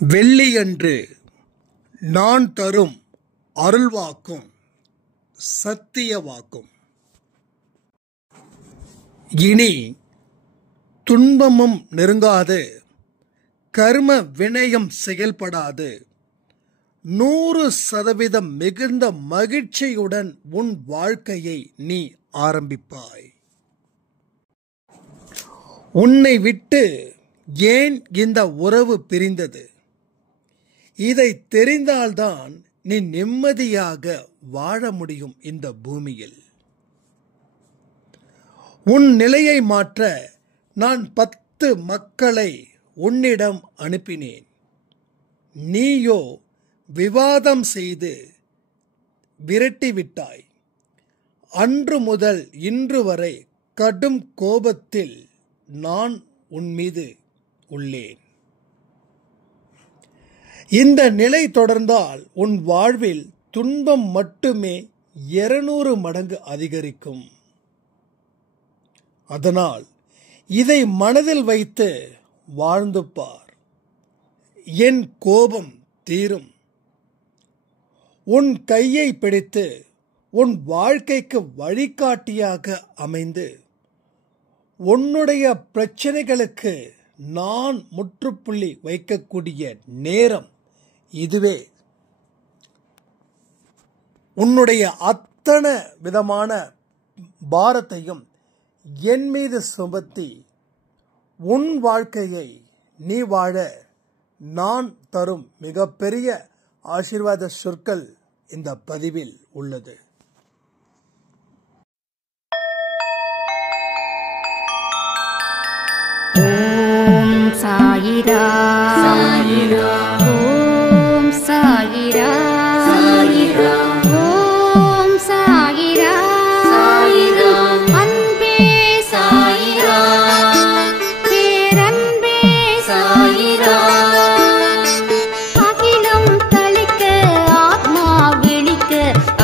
வெள்ளியன்று நான் தரும் அருள்வாக்கும் சத்திய வாக்கும். இனி துன்பமும் நெருங்காது, கர்ம வினயம் செயல்படாது, 100% மிகுந்த மகிழ்ச்சியுடன் உன் வாழ்க்கையை நீ ஆரம்பிப்பாய். உன்னை விட்டு ஏன் இந்த உறவு பிரிந்தது? இதை தெரிந்தால்தான் நீ நிம்மதியாக வாழ முடியும் இந்த பூமியில். உன் நிலையை மாற்ற நான் 10 மக்களை உன்னிடம் அனுப்பினேன். நீயோ விவாதம் செய்து விரட்டிவிட்டாய். அன்று முதல் இன்று வரை கடும் கோபத்தில் நான் உன் மீது உள்ளேன். இந்த நிலை தொடர்ந்தால் உன் வாழ்வில் துன்பம் மட்டுமே 200 மடங்கு அதிகரிக்கும். அதனால் இதை மனதில் வைத்து வாழ்ந்து பார். என் கோபம் தீரும். உன் கையை பிடித்து உன் வாழ்க்கைக்கு வழிகாட்டியாக அமைந்து உன்னுடைய பிரச்சனைகளுக்கு நான் முற்றுப்புள்ளி வைக்கக்கூடிய நேரம் இதுவே. உன்னுடைய அத்தனை விதமான பாரத்தையும் என் மீது சுமத்தி உன் வாழ்க்கையை நீ வாழ நான் தரும் மிகப்பெரிய ஆசீர்வாத சொற்கள் இந்த பதிவில் உள்ளது. ஓம் சாயிரா சாயிரா, ஓம் சாயிரா சாயிரா, ஓம் சாயிரா சாயிரா, அன்பே சாயிரா, பேரன்பே சாயிரா, அகிலம் தளிக்க ஆத்மா விழிக்க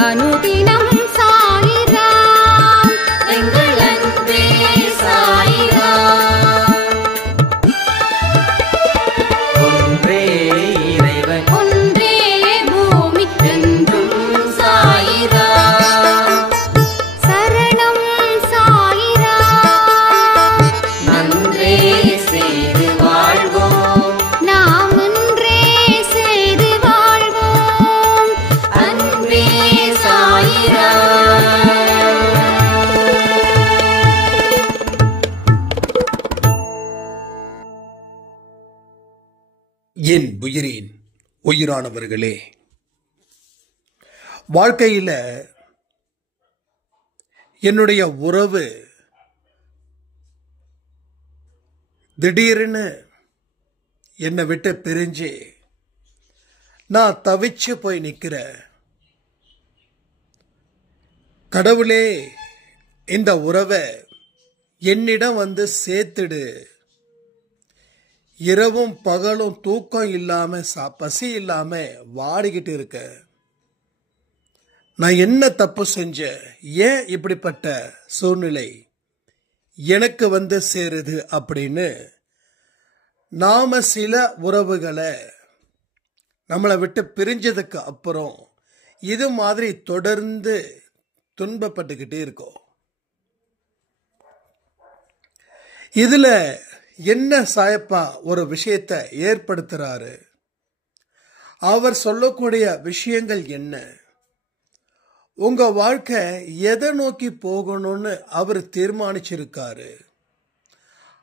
அனுதினம் சாயிரா, எங்கள் அன்பே சாயிரா. என் உயிரின் உயிரானவர்களே, வாழ்க்கையில் என்னுடைய உறவு திடீர்னு என்னை விட்டு பிரிஞ்சு நான் தவிச்சு போய் நிற்கிறேன். கடவுளே, இந்த உறவை என்னிடம் வந்து சேர்த்துடு. இரவும் பகலும் தூக்கம் இல்லாம பசி இல்லாம வாடிக்கிட்டு இருக்க. நான் என்ன தப்பு செஞ்சேன்? ஏன் இப்படிப்பட்ட சூழ்நிலை எனக்கு வந்து சேருது அப்படின்னு நாம சில உறவுகளை நம்மளை விட்டு பிரிஞ்சதுக்கு அப்புறம் இது மாதிரி தொடர்ந்து துன்பப்பட்டுக்கிட்டே இருக்கோம். இதுல என்ன சாயப்பா ஒரு விஷயத்தை ஏற்படுத்துறாரு? அவர் சொல்லக்கூடிய விஷயங்கள் என்ன? உங்க வாழ்க்கை எதை நோக்கி போகணும்னு அவர் தீர்மானிச்சிருக்காரு.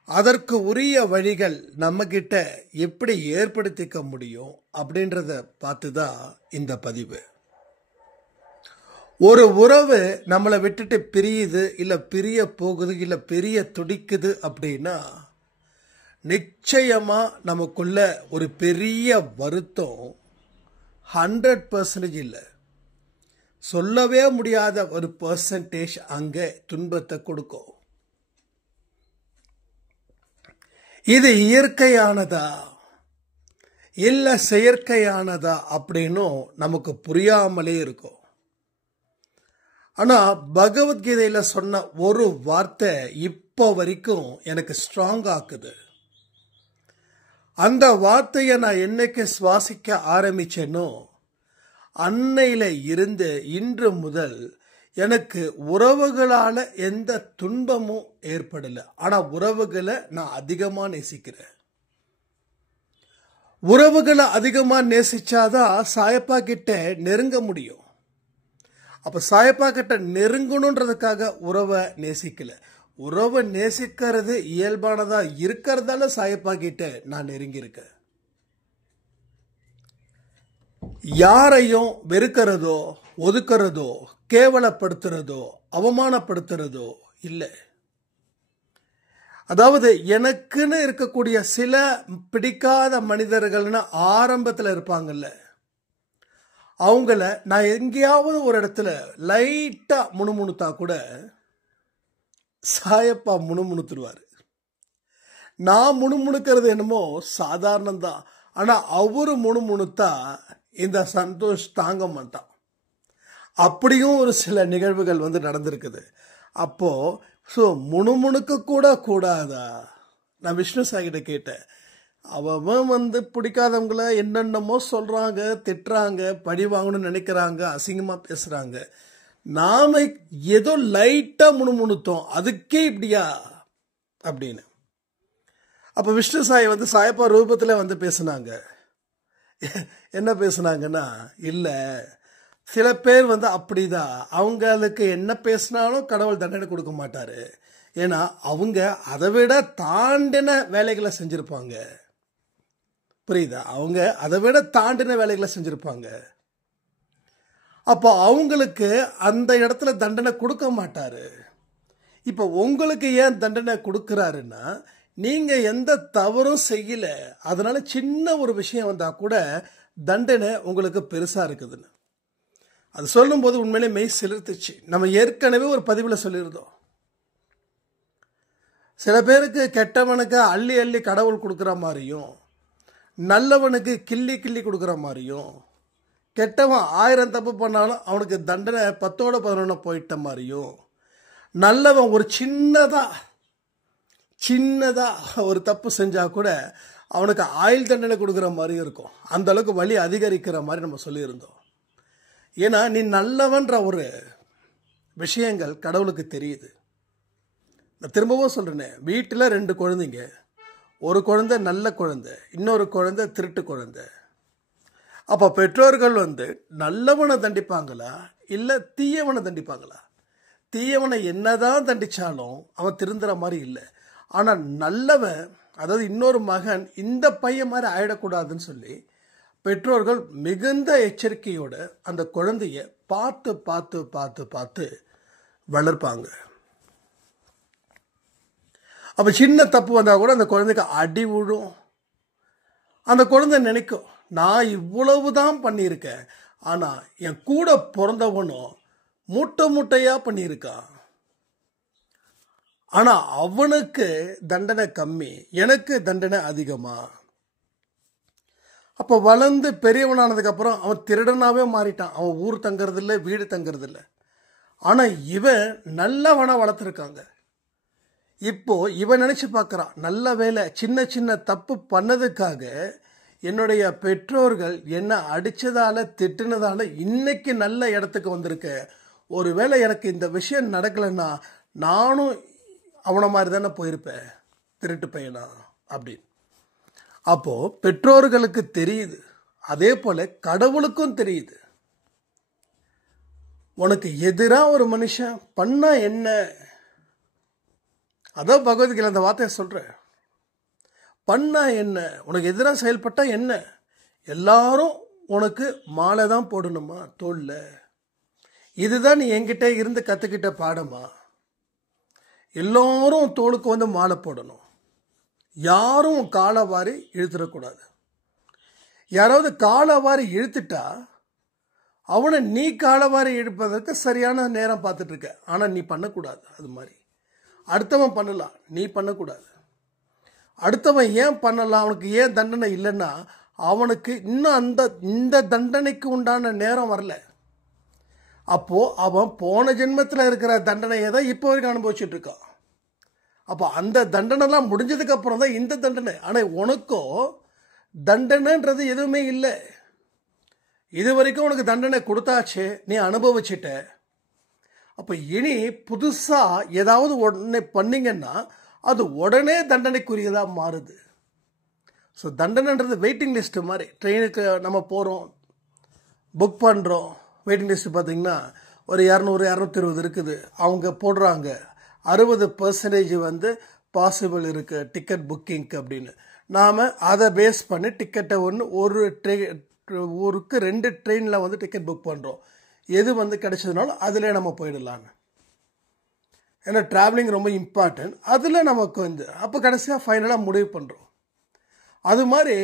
அதற்கு உரிய வழிகள் நம்ம கிட்ட எப்படி ஏற்படுத்திக்க முடியும் அப்படின்றத பார்த்துதான் இந்த பதிவு. ஒரு உறவு நம்மளை விட்டுட்டு பிரியுது, இல்ல பிரிய போகுது, இல்ல பிரிய துடிக்குது அப்படின்னா நிச்சயமா நமக்குள்ள ஒரு பெரிய வருத்தம் 100% இல்லை, சொல்லவே முடியாத ஒரு % அங்க துன்பத்தை கொடுக்கும். இது இயற்கையானதா இல்ல செயற்கையானதா அப்படின்னும் நமக்கு புரியாமலே இருக்கும். ஆனா பகவத்கீதையில சொன்ன ஒரு வார்த்தை இப்போ வரைக்கும் எனக்கு ஸ்ட்ராங் ஆக்குது. அந்த வார்த்தையை நான் என்னைக்கு சுவாசிக்க ஆரம்பிச்சேனோ அன்னையில இருந்து இன்று முதல் எனக்கு உறவுகளால எந்த துன்பமும் ஏற்படல. ஆனா உறவுகளை நான் அதிகமா நேசிக்கிறேன். உறவுகளை அதிகமா நேசிச்சாதான் சாயப்பா கிட்ட நெருங்க முடியும். அப்ப சாயப்பா கிட்ட நெருங்கணுன்றதுக்காக உறவை நேசிக்கல. உறவை நேசிக்கிறது இயல்பானதா இருக்கிறதால சாயப்பா கிட்ட நான் நெருங்கி இருக்கேன். யாரையும் வெறுக்கிறதோ ஒதுக்கிறதோ கேவலப்படுத்துறதோ அவமானப்படுத்துறதோ இல்லை. அதாவது எனக்குன்னு இருக்கக்கூடிய சில பிடிக்காத மனிதர்கள்னு ஆரம்பத்தில் இருப்பாங்கல்ல, அவங்கள நான் எங்கேயாவது ஒரு இடத்துல லைட்டா முணுமுணுத்தா கூட சாயப்பா முணுமுணுத்துருவாரு. நான் முணுமுணுக்கிறது என்னமோ சாதாரணம்தான். ஆனா அவரு முணுமுணுத்தா இந்த சந்தோஷ் தாங்க மாட்டான். அப்படியும் ஒரு சில நிகழ்வுகள் நடந்திருக்குது. அப்போ முணுமுணுக்க கூட கூடாதா? நான் விஷ்ணு சாகிட்ட கேட்டேன். அவன் பிடிக்காதவங்கள என்னென்னமோ சொல்றாங்க, திட்டுறாங்க, பழி வாங்கணும்னு நினைக்கிறாங்க, அசிங்கமா பேசுறாங்க. நாம ஏதோ லைட்டா முணுமுணுத்தோம், அதுக்கே இப்படியா அப்படின்னு. அப்ப விஷ்ணு சாய் சாயப்பா ரூபத்துல பேசினாங்க. என்ன பேசுனாங்கன்னா, இல்ல சில பேர் அப்படிதான், அவங்களுக்கு என்ன பேசினாலும் கடவுள் தண்டனை கொடுக்க மாட்டாரு. ஏன்னா அவங்க அதை விட தாண்டின வேலைகளை செஞ்சிருப்பாங்க. புரியுதா? அவங்க அதை விட தாண்டின வேலைகளை செஞ்சிருப்பாங்க. அப்போ அவங்களுக்கு அந்த இடத்துல தண்டனை கொடுக்க மாட்டாரு. இப்ப உங்களுக்கு ஏன் தண்டனை கொடுக்கிறாருன்னா, நீங்க எந்த தவறும் செய்யல, அதனால சின்ன ஒரு விஷயம் வந்தா கூட தண்டனை உங்களுக்கு பெருசா இருக்குதுன்னு. அது சொல்லும் போது உண்மையிலே மெய் சிலிர்த்துச்சு. நம்ம ஏற்கனவே ஒரு பதிவில் சொல்லியிருந்தோம். சில பேருக்கு கெட்டவனுக்கு அள்ளி அள்ளி கடவுள் கொடுக்குற மாதிரியும், நல்லவனுக்கு கிள்ளி கிள்ளி கொடுக்குற மாதிரியும், கெட்டவன் 1000 தப்பு பண்ணாலும் அவனுக்கு தண்டனை 10ஓட 11 போயிட்ட மாதிரியும், நல்லவன் ஒரு சின்னதா ஒரு தப்பு செஞ்சா கூட அவனுக்கு ஆயுள் தண்டனை கொடுக்குற மாதிரி இருக்கும். அந்த அளவுக்கு வலி அதிகரிக்கிற மாதிரி நம்ம சொல்லியிருந்தோம். ஏன்னா நீ நல்லவன்ற ஒரு விஷயங்கள் கடவுளுக்கு தெரியுது. நான் திரும்பவும் சொல்றேன், வீட்டில் 2 குழந்தைங்க, ஒரு குழந்தை நல்ல குழந்தை, இன்னொரு குழந்தை திருட்டு குழந்தை. அப்போ பெற்றோர்கள் நல்லவனை தண்டிப்பாங்களா இல்லை தீயவனை தண்டிப்பாங்களா? தீயவனை என்னதான் தண்டிச்சாலும் அவன் திருந்துற மாதிரி இல்லை. ஆனால் நல்லவன், அதாவது இன்னொரு மகன் இந்த பையன் மாதிரி ஆயிடக்கூடாதுன்னு சொல்லி பெற்றோர்கள் மிகுந்த எச்சரிக்கையோட அந்த குழந்தைய பார்த்து பார்த்து பார்த்து பார்த்து வளர்ப்பாங்க. அப்ப சின்ன தப்பு வந்தா கூட அந்த குழந்தைக்கு அடி விழும். அந்த குழந்தை நினைக்கும், நான் இவ்வளவுதான் பண்ணியிருக்கேன், ஆனா என் கூட பிறந்தவனும் மூட்டை மூட்டையா பண்ணியிருக்கான், ஆனா அவனுக்கு தண்டனை கம்மி, எனக்கு தண்டனை அதிகமா. அப்ப வளர்ந்து பெரியவனானதுக்கு அப்புறம் அவன் திருடனாவே மாறிட்டான். அவன் ஊர் தங்கறது இல்லை, வீடு தங்கறது இல்லை. ஆனா இவன் நல்லவனா வளர்த்துருக்காங்க. இப்போ இவன் நினைச்சு பார்க்கறான், நல்ல வேலை, சின்ன சின்ன தப்பு பண்ணதுக்காக என்னுடைய பெற்றோர்கள் என்ன அடிச்சதால திட்டுனதால இன்னைக்கு நல்ல இடத்துக்கு வந்திருக்க. ஒருவேளை எனக்கு இந்த விஷயம் நடக்கலைன்னா நானும் அவனை மாதிரி தானே போயிருப்பேன், திருட்டு பையனா அப்படின்னு. அப்போ பெற்றோர்களுக்கு தெரியுது, அதே போல கடவுளுக்கும் தெரியுது. உனக்கு எதிராக ஒரு மனுஷன் பண்ணா என்ன, அதான் பகவத்கீதை அந்த வார்த்தையை சொல்ற, பண்ணா என்ன, உனக்கு எதிராக செயல்பட்டா என்ன, எல்லாரும் உனக்கு மாலை தான் போடணுமா தோல்ல? இதுதான் நீ என்கிட்ட இருந்து கத்துக்கிட்ட பாடமா? எல்லாரும் தோளுக்கு மாலை போடணும், யாரும் காலை வாரி இழுத்துடக்கூடாது. யாராவது காலை வாரி இழுத்துட்டா அவனை நீ காலை வாரி இழுப்பதற்கு சரியான நேரம் பார்த்துட்டு இருக்க. ஆனா நீ பண்ணக்கூடாது. அது மாதிரி அடுத்தவன் பண்ணலாம், நீ பண்ணக்கூடாது. அடுத்தவன் ஏன் பண்ணலாம், அவனுக்கு ஏன் தண்டனை இல்லைன்னா அவனுக்கு இன்னும் இந்த தண்டனைக்கு உண்டான நேரம் வரல. அப்போ அவன் போன ஜென்மத்தில் இருக்கிற தண்டனையை தான் இப்போ வரைக்கும் அனுபவிச்சுட்டு இருக்கான். அப்போ அந்த தண்டனைலாம் முடிஞ்சதுக்கு அப்புறம் தான் இந்த தண்டனை. ஆனால் உனக்கோ தண்டனைன்றது எதுவுமே இல்லை. இது வரைக்கும் உனக்கு தண்டனை கொடுத்தாச்சு, நீ அனுபவிச்சிட்ட. அப்போ இனி புதுசாக ஏதாவது உடனே பண்ணிங்கன்னா அது உடனே தண்டனைக்குரியதாக மாறுது. ஸோ தண்டனைன்றது வெயிட்டிங் லிஸ்ட்டு மாதிரி. ட்ரெயினுக்கு நம்ம போகிறோம், புக் பண்ணுறோம், வெயிட்டிங் லிஸ்ட்டு பார்த்திங்கன்னா ஒரு 200-220 இருக்குது. அவங்க போடுறாங்க 60% பாசிபிள் இருக்குது டிக்கெட் புக்கிங்க்கு அப்படின்னு. நாம் அதை பேஸ் பண்ணி டிக்கெட்டை ஒரு ஊருக்கு 2 ட்ரெயினில் டிக்கெட் புக் பண்ணுறோம். எது கிடைச்சதுனாலும் அதிலே நம்ம போயிடலான்னு. ஏன்னா ட்ராவலிங் ரொம்ப இம்பார்ட்டன்ட். அதில் நமக்கு அப்போ கடைசியாக ஃபைனலாக முடிவு பண்ணுறோம். அது மாதிரி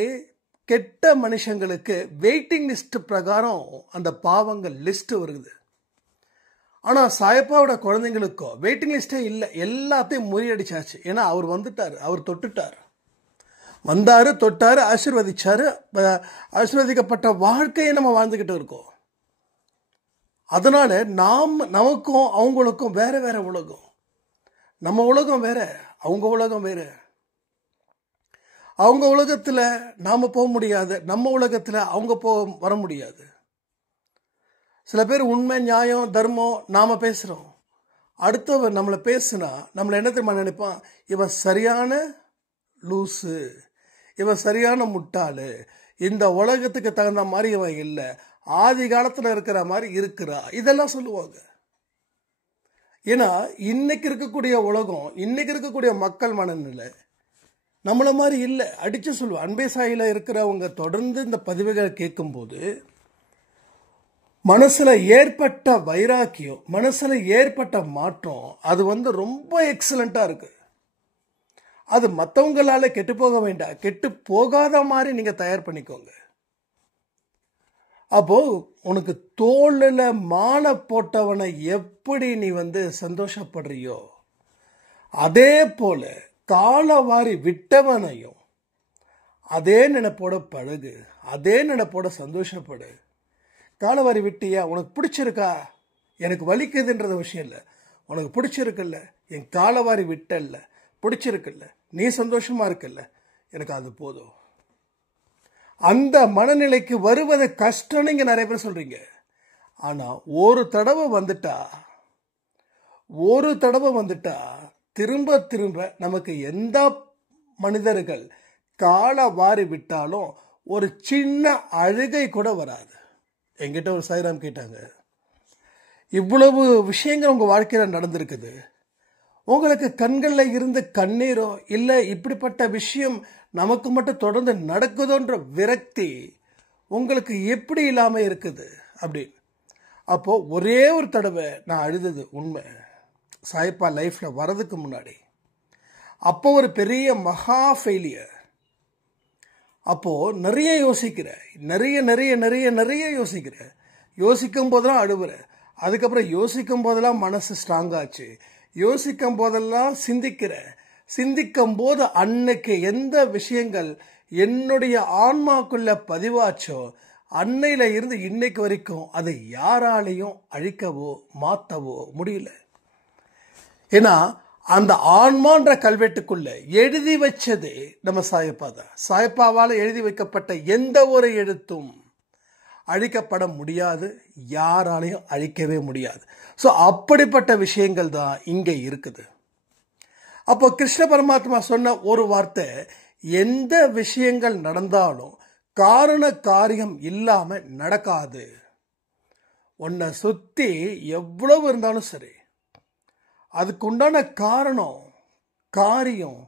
கெட்ட மனுஷங்களுக்கு வெயிட்டிங் லிஸ்ட் பிரகாரம் அந்த பாவங்கள் லிஸ்ட்டு வருது. ஆனால் சாயப்பாவோட குழந்தைங்களுக்கோ வெயிட்டிங் லிஸ்ட்டே இல்லை, எல்லாத்தையும் முறியடிச்சாச்சு. ஏன்னா அவர் வந்துட்டார், அவர் தொட்டுட்டார், வந்தார், தொட்டார், ஆசீர்வதிச்சார். ஆசீர்வதிக்கப்பட்ட வாழ்க்கையை நம்ம வாழ்ந்துக்கிட்டு இருக்கோம். அதனால நமக்கும் அவங்களுக்கும் வேற வேற உலகம். நம்ம உலகம் வேற, அவங்க உலகம் வேற. அவங்க உலகத்தில் நாம் போக முடியாது, நம்ம உலகத்தில் அவங்க வர முடியாது. சில பேர் உண்மை, நியாயம், தர்மம் நாம் பேசுகிறோம். அடுத்தவர் நம்மளை பேசுனா நம்மளை என்ன தெரியுமா நினைப்பான்? இவன் சரியான லூஸு, இவன் சரியான முட்டாள், இந்த உலகத்துக்கு தகுந்த மாதிரி இவன் இல்லை, ஆதி காலத்தில் இருக்கிற மாதிரி இருக்கிறா, இதெல்லாம் சொல்லுவாங்க. ஏன்னா இன்னைக்கு இருக்கக்கூடிய உலகம், இன்னைக்கு இருக்கக்கூடிய மக்கள் மனநிலை நம்மள மாதிரி இல்லை. அடித்து சொல்லுவோம். அன்பே சாயில இருக்கிறவங்க தொடர்ந்து இந்த பதிவுகளை கேட்கும்போது மனசில் ஏற்பட்ட வைராக்கியம், மனசில் ஏற்பட்ட மாற்றம் அது ரொம்ப எக்ஸலண்ட்டாக இருக்குது. அது மற்றவங்களால கெட்டு போக வேண்டாம், கெட்டு போகாத மாதிரி நீங்கள் தயார் பண்ணிக்கோங்க. அப்போது உனக்கு தோளில் மாலை போட்டவனை எப்படி நீ சந்தோஷப்படுறியோ, அதே போல காலவாரி விட்டவனையும் அதே நினைப்போட பழகு, அதே நினைப்போட சந்தோஷப்படு. காலவாரி விட்டியா, உனக்கு பிடிச்சிருக்கா? எனக்கு வலிக்குதுன்றது விஷயம் இல்லை. உனக்கு பிடிச்சிருக்குல்ல, என் காலவாரி விட்டல்ல, பிடிச்சிருக்குல்ல, நீ சந்தோஷமா இருக்குல்ல, எனக்கு அது போதும். அந்த மனநிலைக்கு வருவது கஷ்டம். நீங்க நிறைய பேர் சொல்றீங்க. ஆனா ஒரு தடவை வந்துட்டா திரும்ப திரும்ப நமக்கு எந்த மனிதர்கள் காலை வாரி விட்டாலும் ஒரு சின்ன அழுகை கூட வராது. என்கிட்ட ஒரு சாய்ராம் கேட்டாங்க, இவ்வளவு விஷயங்கள் உங்க வாழ்க்கையில் நடந்திருக்குது, உங்களுக்கு கண்களில் இருந்து கண்ணீரோ இல்லை இப்படிப்பட்ட விஷயம் நமக்கு மட்டும் தொடர்ந்து நடக்குதோன்ற விரக்தி உங்களுக்கு எப்படி இல்லாமல் இருக்குது அப்படின்னு. அப்போது ஒரே ஒரு தடவை நான் அழுதது உண்மை. சாயப்பா லைஃப்பில் வரதுக்கு முன்னாடி அப்போ ஒரு பெரிய மகா ஃபெயிலியர். அப்போது நிறைய யோசிக்கிறேன், நிறைய யோசிக்கிறேன். யோசிக்கும் போதெல்லாம் அழுவுறேன். அதுக்கப்புறம் யோசிக்கும் போதெல்லாம் மனசு ஸ்ட்ராங்காச்சு. யோசிக்கும் போதெல்லாம் சிந்திக்கும் போது அன்னைக்கு எந்த விஷயங்கள் என்னுடைய ஆன்மாக்குள்ள பதிவாச்சோ அன்னையில இருந்து இன்னைக்கு வரைக்கும் அதை யாராலையும் அழிக்கவோ மாற்றவோ முடியல. ஏன்னா அந்த ஆன்மான்ற கல்வெட்டுக்குள்ள எழுதி வச்சது நம்ம சாயப்பா தான். சாயப்பாவால் எழுதி வைக்கப்பட்ட எந்த ஒரு எழுத்தும் அழிக்கப்பட முடியாது, யாராலையும் அழிக்கவே முடியாது. ஸோ அப்படிப்பட்ட விஷயங்கள் தான் இங்கே இருக்குது. அப்போ கிருஷ்ண பரமாத்மா சொன்ன ஒரு வார்த்தை, எந்த விஷயங்கள் நடந்தாலும் காரண காரியம் இல்லாம நடக்காது. உன்னை சுத்தி எவ்வளவு இருந்தாலும் சரி, அதுக்கு உண்டான காரணம் காரியம்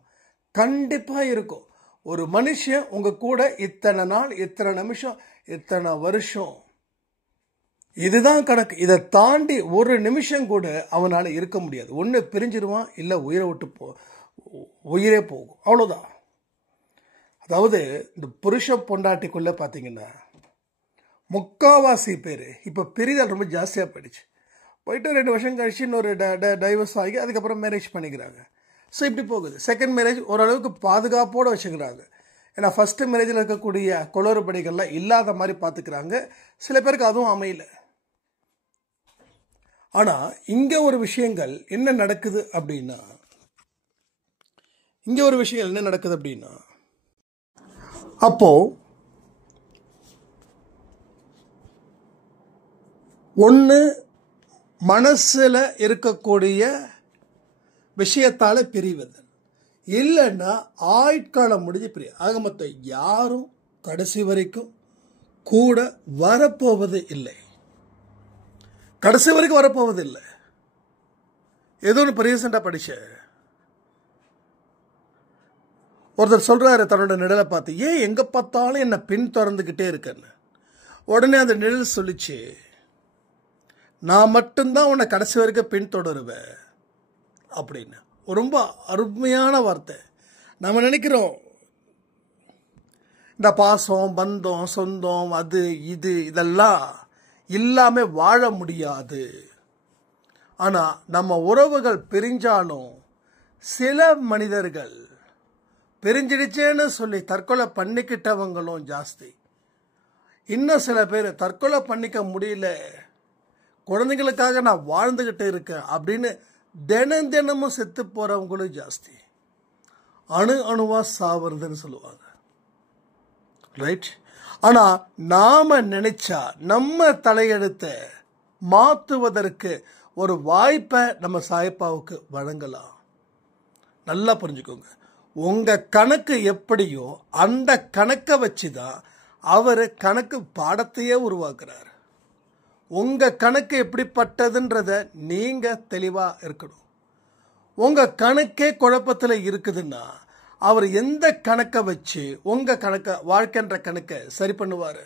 கண்டிப்பா இருக்கும். ஒரு மனுஷன் உங்க கூட இத்தனை நாள், இத்தனை நிமிஷம், இத்தனை வருஷம், இதுதான் கணக்கு. இதை தாண்டி ஒரு நிமிஷம் கூட அவனால இருக்க முடியாது. ஒன்று பிரிஞ்சிருவான், இல்லை உயிரே போகும், அவ்வளோதான். அதாவது இந்த புருஷ பொண்டாட்டிக்குள்ள பார்த்தீங்கன்னா முக்காவாசி பேர் இப்போ பிரிதல் ரொம்ப ஜாஸ்தியாக போயிடுச்சு. போயிட்டு 2 வருஷம் கழிச்சு இன்னொரு டைவர்ஸ் ஆகி அதுக்கப்புறம் மேரேஜ் பண்ணிக்கிறாங்க. ஸோ இப்படி போகுது. செகண்ட் மேரேஜ் ஓரளவுக்கு பாதுகாப்போடு வச்சுக்கிறாங்க. ஏன்னா ஃபஸ்ட்டு மேரேஜில் இருக்கக்கூடிய குளறுபடிகள்லாம் இல்லாத மாதிரி பார்த்துக்கிறாங்க. சில பேருக்கு அதுவும் அமையல. ஆனால் இங்கே ஒரு விஷயங்கள் என்ன நடக்குது அப்படின்னா அப்போ ஒன்று மனசில் இருக்கக்கூடிய விஷயத்தால் பிரிவது, இல்லைன்னா ஆயுட்காலம் முடிஞ்சு பிரியும். ஆக மொத்தம் யாரும் கடைசி வரைக்கும் கூட வரப்போவது இல்லை. கடைசி வரைக்கும் வரப்போவது இல்லை. ஏதோ ஒன்று இப்போ ரீசெண்டாக படித்தேன். ஒருத்தர் சொல்கிறாரு தன்னோட நிழலை பார்த்து, ஏன் எங்கே பார்த்தாலும் என்னை பின் தொடர்ந்துக்கிட்டே இருக்கேன்னு. உடனே அந்த நிழல் சொல்லிச்சு, நான் மட்டும்தான் உன்னை கடைசி வரைக்கும் பின்தொடருவேன் அப்படின்னு. ரொம்ப அருமையான வார்த்தை. நம்ம நினைக்கிறோம் இந்த பாசம், பந்தம், சொந்தம், அது இது இதெல்லாம் இல்லாமல் வாழ முடியாது. ஆனால் நம்ம உறவுகள் பிரிஞ்சாலும் சில மனிதர்கள் பிரிஞ்சிடுச்சேன்னு சொல்லி தற்கொலை பண்ணிக்கிட்டவங்களும் ஜாஸ்தி. இன்னும் சில பேர் தற்கொலை பண்ணிக்க முடியல, குழந்தைங்களுக்காக நான் வாழ்ந்துக்கிட்டு இருக்கேன் அப்படின்னு தினமும் செத்து போகிறவங்களும் ஜாஸ்தி. அணுவாக சாவறதுன்னு சொல்லுவாங்க, ரைட்? ஆனால் நாம் நினைச்சா நம்ம தலையெழுத்தை மாற்றுவதற்கு ஒரு வாய்ப்பை நம்ம சாயப்பாவுக்கு வழங்கலாம். நல்லா புரிஞ்சுக்கோங்க. உங்கள் கணக்கு எப்படியோ அந்த கணக்கை வச்சு தான் அவர் கணக்கு பாடத்தையே உருவாக்குறார். உங்கள் கணக்கு எப்படிப்பட்டதுன்றத நீங்கள் தெளிவாக இருக்கணும். உங்கள் கணக்கே குழப்பத்தில் இருக்குதுன்னா அவர் எந்த கணக்கை வச்சு உங்கள் கணக்கை, வாழ்க்கைன்ற கணக்கை சரி பண்ணுவார்?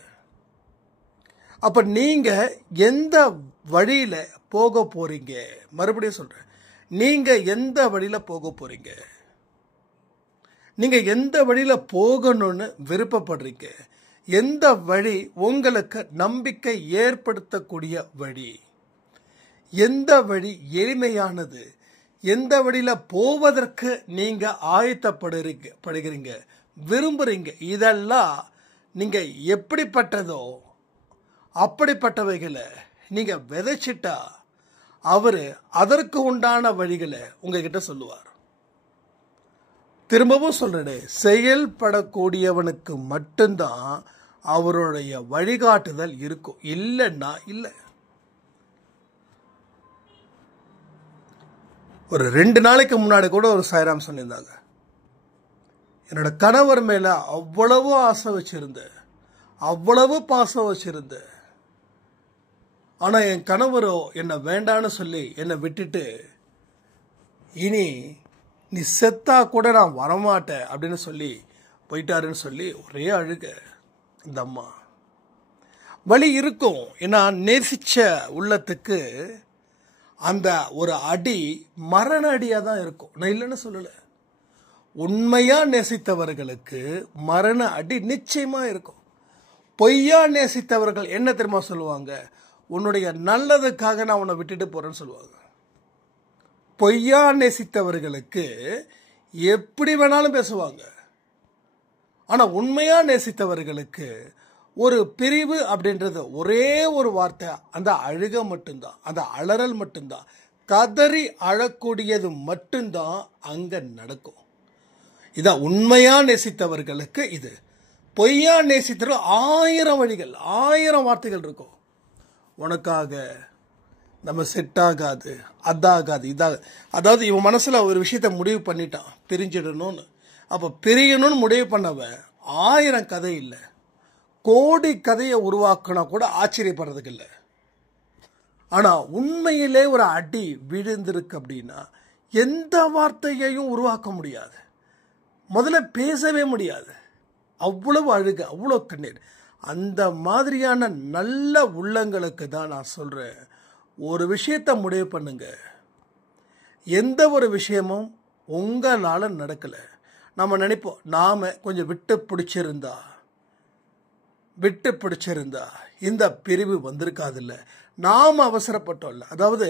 அப்போ நீங்கள் எந்த வழியில் போக போகிறீங்க? மறுபடியும் சொல்கிறேன், நீங்கள் எந்த வழியில் போக போகிறீங்க? நீங்கள் எந்த வழியில் போகணும்னு விருப்பப்படுறீங்க? எந்த வழி உங்களுக்கு நம்பிக்கை ஏற்படுத்தக்கூடிய வழி? எந்த வழி எளிமையானது? எந்த வழியில் போவதற்கு நீங்கள் ஆயத்தப்படுறீங்க, விரும்புகிறீங்க? இதெல்லாம் நீங்கள் எப்படிப்பட்டதோ அப்படிப்பட்டவைகளை நீங்கள் விதைச்சிட்டா அவர் அதற்கு உண்டான வழிகளை உங்ககிட்ட சொல்லுவார். திரும்பவும் சொல்றேன், செயல்படக்கூடியவனுக்கு மட்டும்தான் அவருடைய வழிகாட்டுதல் இருக்கும், இல்லைன்னா இல்லை. ஒரு 2 நாளைக்கு முன்னாடி கூட ஒரு சாய்ராம் சொல்லியிருந்தாங்க, என்னோட கணவர் மேல அவ்வளவு ஆசை வச்சிருந்தேன், அவ்வளவு பாசம் வச்சிருந்தேன். ஆனா என் கணவரோ என்னை வேண்டான்னு சொல்லி என்னை விட்டுட்டு, இனி நீ செத்தா கூட நான் வரமாட்டேன் அப்படின்னு சொல்லி போயிட்டாருன்னு சொல்லி ஒரே அழுக. இந்த அம்மா வழி இருக்கும், ஏன்னா நேசிச்ச உள்ளத்துக்கு அந்த ஒரு அடி மரண அடியாக தான் இருக்கும். நான் இல்லைன்னு சொல்லலை. உண்மையா நேசித்தவர்களுக்கு மரண அடி நிச்சயமா இருக்கும். பொய்யா நேசித்தவர்கள் என்ன தெரியுமா சொல்லுவாங்க? உன்னுடைய நல்லதுக்காக நான் உன்னை விட்டுட்டு போறேன்னு சொல்லுவாங்க. பொய்யா நேசித்தவர்களுக்கு எப்படி வேணாலும் பேசுவாங்க. ஆனா உண்மையா நேசித்தவர்களுக்கு ஒரு பிரிவு அப்படின்றது ஒரே ஒரு வார்த்தை, அந்த அழுக மட்டும்தான், அந்த அலறல் மட்டும்தான், கதறி அழக்கூடியது மட்டும்தான் அங்க நடக்கும். இதான் உண்மையா நேசித்தவர்களுக்கு இது. பொய்யா நேசித்தவர்கள் 1000 வழிகள், 1000 வார்த்தைகள் இருக்கும். உனக்காக நம்ம செட் ஆகாது, அதாகாது, இதாக. அதாவது இவன் மனசுல ஒரு விஷயத்த முடிவு பண்ணிட்டான், பிரிஞ்சிடணும்னு. அப்போ பிரியணும்னு முடிவு பண்ணவன் 1000 கதை இல்லை, கோடி கதையை உருவாக்கினா கூட ஆச்சரியப்படுறதுக்கு இல்லை. ஆனா உண்மையிலே ஒரு அடி விழுந்திருக்கு அப்படின்னா எந்த வார்த்தையையும் உருவாக்க முடியாது, முதல்ல பேசவே முடியாது. அவ்வளவு அழுக, அவ்வளோ கண்ணீர். அந்த மாதிரியான நல்ல உள்ளங்களுக்கு தான் நான் சொல்றேன், ஒரு விஷயத்தை முடிவு பண்ணுங்க. எந்த ஒரு விஷயமும் உங்களால் நடக்கலை. நம்ம நினைப்போம், நாம கொஞ்சம் விட்டு பிடிச்சிருந்தா இந்த பிரிவு வந்திருக்காதில்ல, நாம் அவசரப்பட்டோம்ல. அதாவது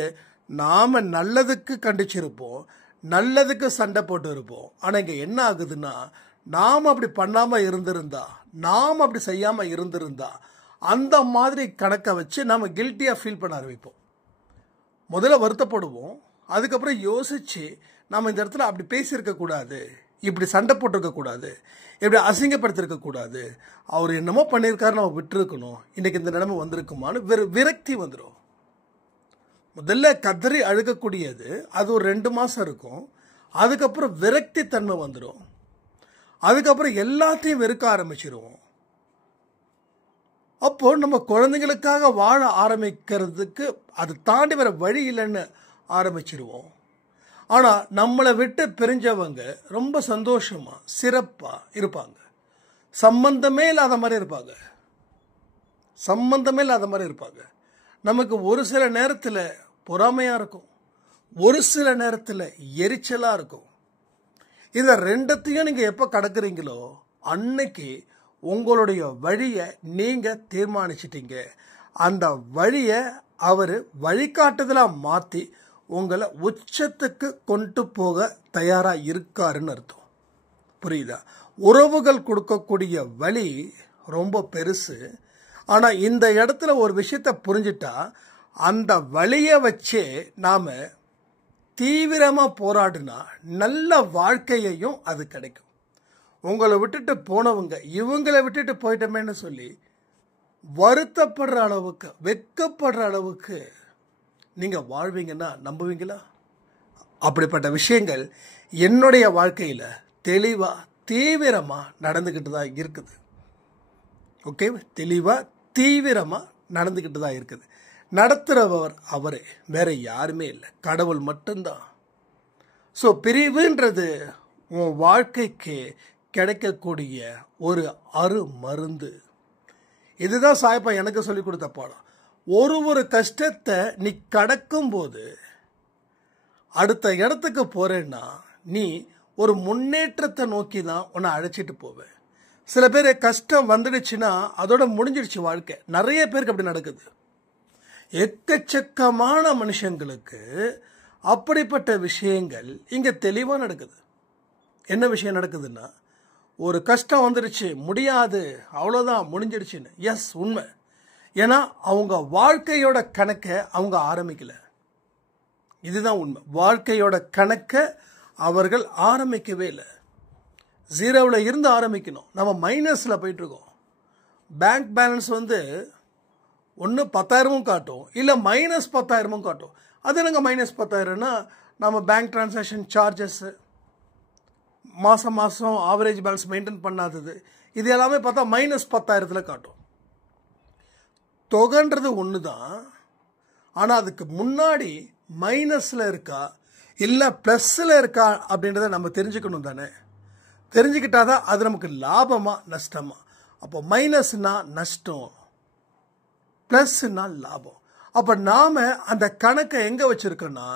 நாம் நல்லதுக்கு கண்டிச்சிருப்போம், நல்லதுக்கு சண்டை போட்டு இருப்போம். ஆனால் இங்கே என்ன ஆகுதுன்னா, நாம் அப்படி பண்ணாமல் இருந்திருந்தா, நாம் அப்படி செய்யாமல் இருந்திருந்தா, அந்த மாதிரி கணக்கை வச்சு நாம் கில்ட்டியாக ஃபீல் பண்ண ஆரம்பிப்போம். முதல்ல வருத்தப்படுவோம், அதுக்கப்புறம் யோசித்து நம்ம இந்த இடத்துல அப்படி பேசியிருக்கக்கூடாது, இப்படி சண்டை போட்டிருக்கக்கூடாது, இப்படி அசிங்கப்படுத்திருக்கக்கூடாது, அவர் என்னமோ பண்ணியிருக்காரு, நம்ம விட்டுருக்கணும், இன்றைக்கி இந்த நிலைமை வந்திருக்குமான்னு விரக்தி வந்துடும். முதல்ல கதறி அழுகக்கூடியது அது ஒரு 2 மாதம் இருக்கும். அதுக்கப்புறம் விரக்தி தன்மை வந்துடும். அதுக்கப்புறம் எல்லாத்தையும் வெறுக்க ஆரம்பிச்சிருவோம். அப்போ நம்ம குழந்தைங்களுக்காக வாழ ஆரம்பிக்கிறதுக்கு அது தாண்டி வர வழி இல்லைன்னு ஆரம்பிச்சிருவோம். ஆனால் நம்மளை விட்டு பிரிஞ்சவங்க ரொம்ப சந்தோஷமாக சிறப்பாக இருப்பாங்க. சம்பந்தமே இல்லாத மாதிரி இருப்பாங்க. சம்பந்தமே இல்லாத மாதிரி இருப்பாங்க. நமக்கு ஒரு சில நேரத்தில் பொறாமையாக இருக்கும், ஒரு சில நேரத்தில் எரிச்சலாக இருக்கும். இதை ரெண்டத்தையும் நீங்கள் எப்போ கடக்குறீங்களோ அன்னைக்கு உங்களுடைய வழியை நீங்கள் தீர்மானிச்சிட்டீங்க. அந்த வழியை அவர் வழிகாட்டுதலாக மாற்றி உங்களை உச்சத்துக்கு கொண்டு போக தயாராக இருக்காருன்னு அர்த்தம். புரியுதா? உறவுகள் கொடுக்கக்கூடிய வழி ரொம்ப பெருசு. ஆனால் இந்த இடத்துல ஒரு விஷயத்தை புரிஞ்சிட்டா அந்த வழியை வச்சே நாம் தீவிரமாக போராடினா நல்ல வாழ்க்கையையும் அது கிடைக்கும். உங்களை விட்டுட்டு போனவங்க இவங்களை விட்டுட்டு போயிட்டோமேன்னு சொல்லி வருத்தப்படுற அளவுக்கு, வெட்கப்படுற அளவுக்கு நீங்கள் வாழ்வீங்கன்னா நம்புவீங்களா? அப்படிப்பட்ட விஷயங்கள் என்னுடைய வாழ்க்கையில் தெளிவாக தீவிரமாக நடந்துக்கிட்டு தான் இருக்குது. ஓகே, தெளிவாக தீவிரமாக நடந்துக்கிட்டு தான் இருக்குது. நடத்துகிறவர் அவரே, வேற யாருமே இல்லை, கடவுள் மட்டும்தான். ஸோ பிரிவுன்றது உன் வாழ்க்கைக்கு கிடைக்கக்கூடிய ஒரு மருந்து. இதுதான் சாயப்பா எனக்கு சொல்லி கொடுத்த பாடம். ஒரு கஷ்டத்தை நீ கடக்கும்போது அடுத்த இடத்துக்கு போறேன்னா நீ ஒரு முன்னேற்றத்தை நோக்கி தான் உன்னை அழைச்சிட்டு போவேன். சில பேர் கஷ்டம் வந்துடுச்சுன்னா அதோட முடிஞ்சிடுச்சு வாழ்க்கை. நிறைய பேருக்கு அப்படி நடக்குது. எக்கச்சக்கமான மனுஷங்களுக்கு அப்படிப்பட்ட விஷயங்கள் இங்கே தெளிவாக நடக்குது. என்ன விஷயம் நடக்குதுன்னா, ஒரு கஷ்டம் வந்துடுச்சு, முடியாது, அவ்வளோதான், முடிஞ்சிடுச்சுன்னு. எஸ், உண்மை. ஏன்னா அவங்க வாழ்க்கையோட கணக்கை அவங்க ஆரம்பிக்கல. இதுதான் உண்மை. வாழ்க்கையோட கணக்கை அவர்கள் ஆரம்பிக்கவே இல்லை. 0வில் இருந்து ஆரம்பிக்கணும். நம்ம மைனஸில் போயிட்டுருக்கோம். பேங்க் பேலன்ஸ் வந்து ஒன்று 10,000 காட்டும், இல்லை -10,000 காட்டும். அது என்னங்க -10,000னா, நம்ம பேங்க் டிரான்சாக்ஷன் சார்ஜஸ்ஸு, மாதம் ஆவரேஜ் பேலன்ஸ் மெயின்டைன் பண்ணாதது, இது எல்லாமே பார்த்தா -10,000 காட்டும். தொகைன்றது ஒன்று தான். ஆனால் அதுக்கு முன்னாடி மைனஸில் இருக்கா இல்லை ப்ளஸில் இருக்கா அப்படின்றத நம்ம தெரிஞ்சுக்கணும் தானே. தெரிஞ்சுக்கிட்டாதான் அது நமக்கு லாபமா நஷ்டமா. அப்போ மைனஸ்னா நஷ்டம், ப்ளஸ்னா லாபம். அப்போ நாம் அந்த கணக்கை எங்கே வச்சுருக்கோன்னா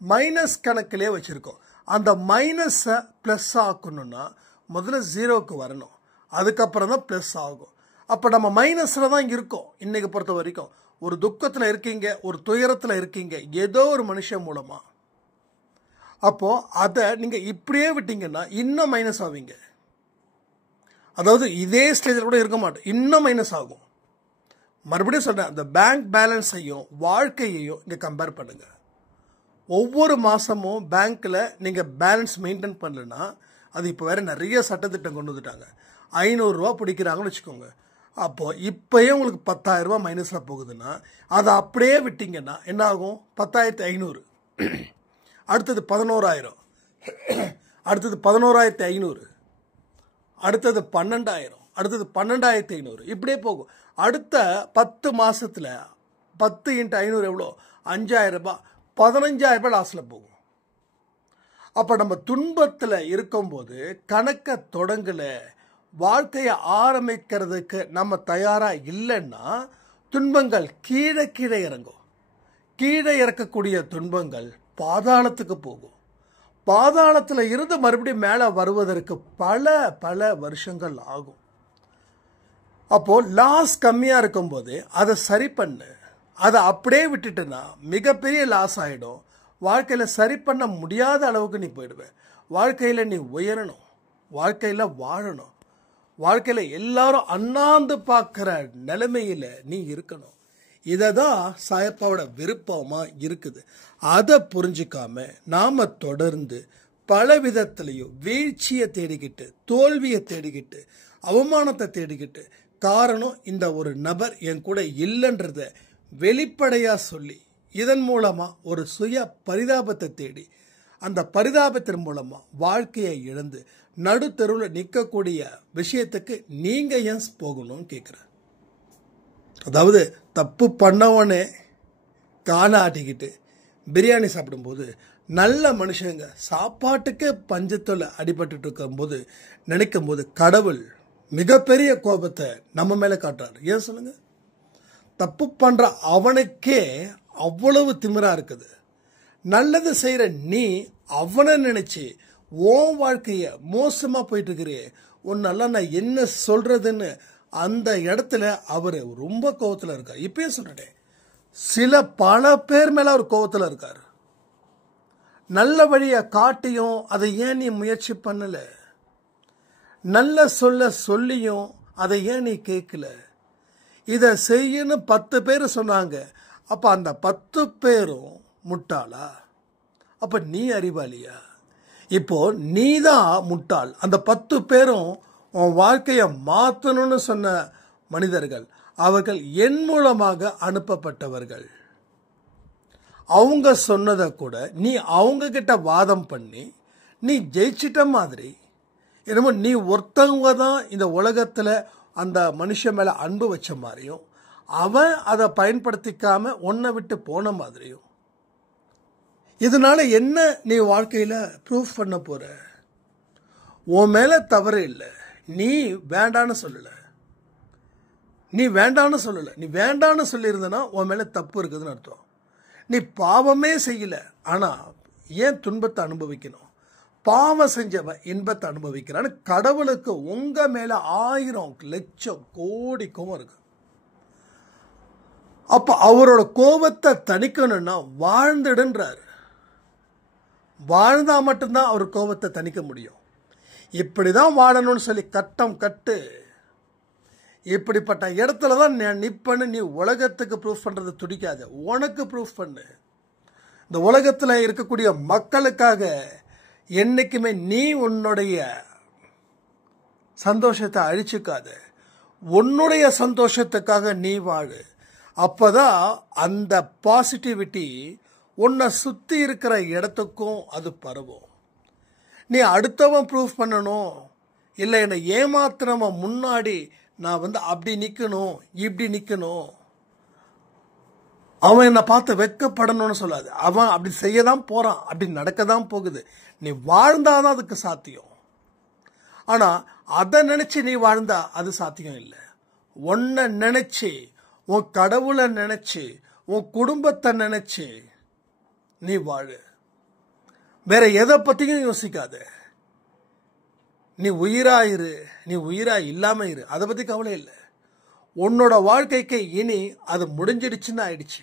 மைனஸ் கணக்கிலே வச்சுருக்கோம். அந்த மைனஸை ப்ளஸ் ஆக்கணும்னா முதல்ல 0க்கு வரணும், அதுக்கப்புறம் தான் ப்ளஸ் ஆகும். அப்போ நம்ம மைனஸில் தான் இருக்கோம். இன்றைக்கி பொறுத்த வரைக்கும் ஒரு துக்கத்தில் இருக்கீங்க, ஒரு துயரத்தில் இருக்கீங்க, ஏதோ ஒரு மனுஷன் மூலமாக. அப்போது அதை நீங்கள் இப்படியே விட்டீங்கன்னா இன்னும் மைனஸ் ஆவீங்க. அதாவது இதே ஸ்டேஜில் கூட இருக்க மாட்டோம், இன்னும் மைனஸ் ஆகும். மறுபடியும் சொல்கிறேன், அந்த பேங்க் பேலன்ஸையும் வாழ்க்கையையும் இங்கே கம்பேர் பண்ணுங்கள். ஒவ்வொரு மாதமும் பேங்க்கில் நீங்கள் பேலன்ஸ் மெயின்டைன் பண்ணலன்னா, அது இப்போ வேறு நிறைய சட்டத்திட்டம் கொண்டு வந்துட்டாங்க. 500 ரூபா பிடிக்கிறாங்கன்னு வச்சுக்கோங்க. அப்போது இப்போயே உங்களுக்கு 10,000 ரூபா மைனஸில் போகுதுன்னா அதை அப்படியே விட்டிங்கன்னா என்ன ஆகும்? 10,500, அடுத்தது 11,000, அடுத்தது 11,500, அடுத்தது 12,000, அடுத்தது 12,500, இப்படியே போகும். அடுத்த 10 மாதத்தில் 10 × 500 எவ்வளோ? 5,000 ரூபாய், 15,000 ரூபாய் லாஸில் போகும். அப்போ நம்ம துன்பத்தில் இருக்கும்போது கணக்கை தொடங்கலை, வாழ்க்கையை ஆரம்பிக்கிறதுக்கு நம்ம தயாராக இல்லைன்னா துன்பங்கள் கீழே கீழே இறங்கும். கீழே இறக்கக்கூடிய துன்பங்கள் பாதாளத்துக்கு போகும். பாதாளத்தில் இருந்து மறுபடியும் மேலே வருவதற்கு பல வருஷங்கள் ஆகும். அப்போது லாஸ் கம்மியாக இருக்கும்போது அதை சரி பண்ணு. அதை அப்படியே விட்டுட்டுன்னா மிகப்பெரிய லாஸ் ஆகிடும். வாழ்க்கையில் சரி பண்ண முடியாத அளவுக்கு நீ போயிடுவேன். வாழ்க்கையில் நீ உயரணும், வாழ்க்கையில் வாழணும், வாழ்க்கையில் எல்லாரும் அண்ணாந்து பார்க்குற நிலைமையில் நீ இருக்கணும். இதை தான் சாயப்பாவோட விருப்பமாக இருக்குது. அதை புரிஞ்சிக்காம நாம் தொடர்ந்து பல விதத்திலையும் வீழ்ச்சியை தேடிக்கிட்டு, தோல்வியை தேடிக்கிட்டு, அவமானத்தை தேடிக்கிட்டு, காரணம் இந்த ஒரு நபர் என் கூட இல்லைன்றத வெளிப்படையாக சொல்லி, இதன் மூலமாக ஒரு சுய பரிதாபத்தை தேடி, அந்த பரிதாபத்தின் மூலமாக வாழ்க்கையை இழந்து நடுத்தருவில் நிற்கக்கூடிய விஷயத்துக்கு நீங்கள் ஏன் போகணும்னு கேட்குறேன். அதாவது தப்பு பண்ணவனே காலை ஆட்டிக்கிட்டு பிரியாணி சாப்பிடும்போது, நல்ல மனுஷங்க சாப்பாட்டுக்கே பஞ்சத்தில் அடிபட்டு இருக்கும்போது நினைக்கும் போது கடவுள் மிகப்பெரிய கோபத்தை நம்ம மேலே காட்டுறாரு. ஏன் சொல்லுங்க? தப்பு பண்ணுற அவனுக்கே அவ்வளவு திமிரா இருக்குது. நல்லது செய்கிற நீ அவனை நினைச்சு உன் வாழ்க்கைய மோசமாக போயிட்டு இருக்கிறே, உன்னெல்லாம் நான் என்ன சொல்றதுன்னு அந்த இடத்துல அவர் ரொம்ப கோவத்தில் இருக்கார். இப்பயும் சொல்றேன், பல பேர் மேல அவர் கோவத்தில் இருக்கார். நல்ல வழியை காட்டியும் அதை ஏன் நீ முயற்சி பண்ணல? நல்ல சொல்லியும் அதை ஏன் நீ கேட்கல? இதை செய்யன்னு 10 பேர் சொன்னாங்க. அப்ப அந்த 10 பேரும் முட்டாளா? அப்ப நீ அறிவாளியா? இப்போ நீ தான் முட்டாள். அந்த 10 பேரும் உன் வாழ்க்கையை மாற்றணும்னு சொன்ன மனிதர்கள், அவர்கள் என் மூலமாக அனுப்பப்பட்டவர்கள். அவங்க சொன்னதை கூட நீ அவங்க கிட்ட வாதம் பண்ணி நீ ஜெயிச்சிட்ட மாதிரி, என்னமோ நீ ஒருத்தவங்க தான் இந்த உலகத்தில் அந்த மனுஷன் மேலே அன்பு வச்ச மாதிரியும், அவன் அதை பயன்படுத்திக்காம உன்னை விட்டு போன மாதிரியும். இதனால என்ன நீ வாழ்க்கையில் ப்ரூஃப் பண்ண போற? உன் மேலே தவறு இல்லை, நீ வேண்டான்னு சொல்லலை. நீ வேண்டான்னு சொல்லியிருந்தனா உன் மேலே தப்பு இருக்குதுன்னு அர்த்தம். நீ பாவமே செய்யல, ஆனால் ஏன் துன்பத்தை அனுபவிக்கணும்? பாவம் செஞ்சவன் இன்பத்தை அனுபவிக்கிறான்னு கடவுளுக்கு உங்க மேல 1000 லட்சம் கோடி கோபம் இருக்கு. அப்ப அவரோட கோபத்தை தணிக்கணும்னா வாழ்ந்துடுன்றாரு. வாழ்ந்தா மட்டும்தான் அவர் கோபத்தை தணிக்க முடியும். இப்படிதான் வாழணும்னு சொல்லி கட்டம் கட்டு, இப்படிப்பட்ட இடத்துல தான் நிப்பன்னு நீ உலகத்துக்கு ப்ரூஃப் பண்றது துடிக்காது. உனக்கு ப்ரூஃப் பண்ணு. இந்த உலகத்தில் இருக்கக்கூடிய மக்களுக்காக என்னைக்குமே நீ உன்னுடைய சந்தோஷத்தை அழிச்சுக்காத. உன்னுடைய சந்தோஷத்துக்காக நீ வாழு. அப்பதான் அந்த பாசிட்டிவிட்டி உன்னை சுத்தி இருக்கிற இடத்துக்கும் அது பரவும். நீ அடுத்தவன் ப்ரூஃப் பண்ணணும், இல்லை என்னை ஏமாத்துறவன் முன்னாடி நான் அப்படி நிற்கணும், இப்படி நிற்கணும், அவன் என்னை பார்த்து வெட்கப்படணும்னு சொல்லாது. அவன் அப்படி செய்ய தான் போறான், அப்படி நடக்க தான் போகுது. நீ வாழ்ந்தாதான் அதுக்கு சாத்தியம். ஆனா அதை நினைச்சு நீ வாழ்ந்தா அது சாத்தியம் இல்லை. உன்னை நினைச்சு, உன் கடவுளை நினைச்சு, உன் குடும்பத்தை நினைச்சு நீ வாழு. வேற எதை பத்தியும் யோசிக்காத. நீ உயிராயிரு, நீ உயிரா இல்லாம இரு, அதை பத்தி கவலை இல்லை. உன்னோட வாழ்க்கைக்கு இனி அது முடிஞ்சிடுச்சுன்னு ஆயிடுச்சு.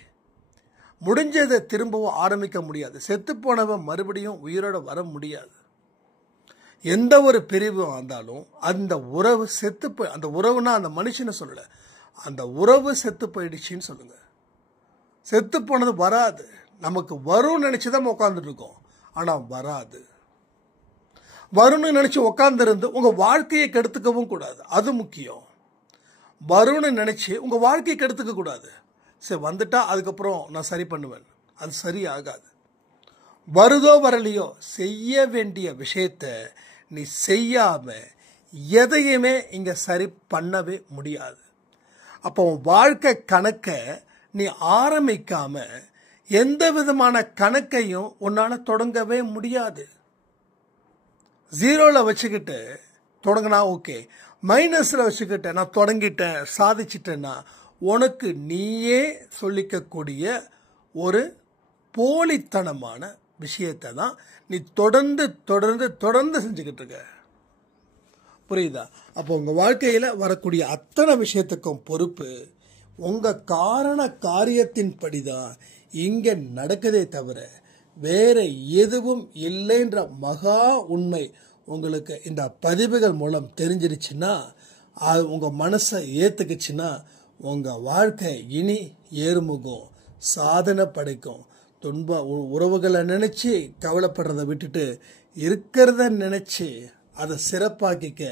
முடிஞ்சதை திரும்பவும் ஆரம்பிக்க முடியாது. செத்து போனவன் மறுபடியும் உயிரோட வர முடியாது. எந்த ஒரு பிரிவு வந்தாலும் அந்த உறவு செத்து போய், அந்த உறவுனா அந்த மனுஷனை சொல்லல, அந்த உறவு செத்து போயிடுச்சுன்னு சொல்லுங்க. செத்து போனது வராது. நமக்கு வரும்னு நினைச்சுதான் உட்காந்துட்டு இருக்கோம், ஆனா வராது. வரும்னு நினைச்சு உட்கார்ந்து உங்க வாழ்க்கையை கெடுத்துக்கவும் கூடாது, அது முக்கியம். வரும்னு நினைச்சு உங்க வாழ்க்கையை கெடுத்துக்க கூடாது. சரி வந்துட்டா அதுக்கப்புறம் நான் சரி பண்ணுவேன், அது சரி ஆகாது. வருதோ வரலையோ செய்ய வேண்டிய விஷயத்த நீ செய்யாம எதையுமே இங்க சரி பண்ணவே முடியாது. அப்போ உன் வாழ்க்கை கணக்கை நீ ஆரம்பிக்காம எந்த விதமான கணக்கையும் உன்னால தொடங்கவே முடியாது. 0ல வச்சுக்கிட்டு தொடங்கினா ஓகே, மைனஸில் வச்சுக்கிட்ட நான் தொடங்கிட்டேன் சாதிச்சிட்டேன்னா உனக்கு நீயே சொல்லிக்கக்கூடிய ஒரு போலித்தனமான விஷயத்தை தான் நீ தொடர்ந்து தொடர்ந்து தொடர்ந்து செஞ்சுக்கிட்டு இருக்க. புரியுதா? அப்போ உங்கள் வாழ்க்கையில் வரக்கூடிய அத்தனை விஷயத்துக்கும் பொறுப்பு உங்கள் காரண காரியத்தின்படி தான் இங்கே நடக்குதே தவிர வேற எதுவும் இல்லைன்ற மகா உண்மை உங்களுக்கு இந்த பதிவுகள் மூலம் தெரிஞ்சிருச்சுன்னா, அது உங்கள் மனசை ஏற்றுக்குச்சுன்னா உங்கள் வாழ்க்கை இனி ஏறுமுகம், சாதனை படைக்கும். உறவுகளை நினச்சி கவலைப்படுறதை விட்டுட்டு இருக்கிறத நினைச்சு அதை சிறப்பாக்கிக்க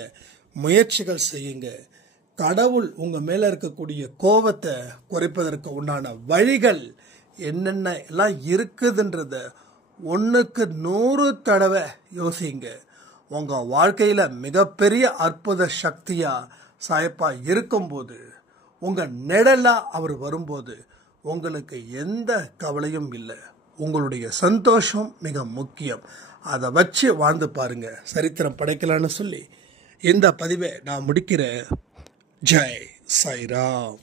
முயற்சிகள் செய்யுங்க. கடவுள் உங்க மேல இருக்கக்கூடிய கோபத்தை குறைப்பதற்கு உண்டான வழிகள் என்னென்ன எல்லாம் இருக்குதுன்றத 1க்கு 100 தடவை யோசிங்க. உங்க வாழ்க்கையில மிகப்பெரிய அற்புத சக்தியா சாயப்பா இருக்கும்போது, உங்க நிழலா அவர் வரும்போது உங்களுக்கு எந்த கவலையும் இல்லை. உங்களுடைய சந்தோஷம் மிக முக்கியம். அதை வச்சு வாழ்ந்து பாருங்க, சரித்திரம் படைக்கலான்னு சொல்லி இந்த பதிவை நான் முடிக்கிறேன். ஜெய் சாய்ராம்.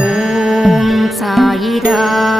ஓம் சாயிராம்.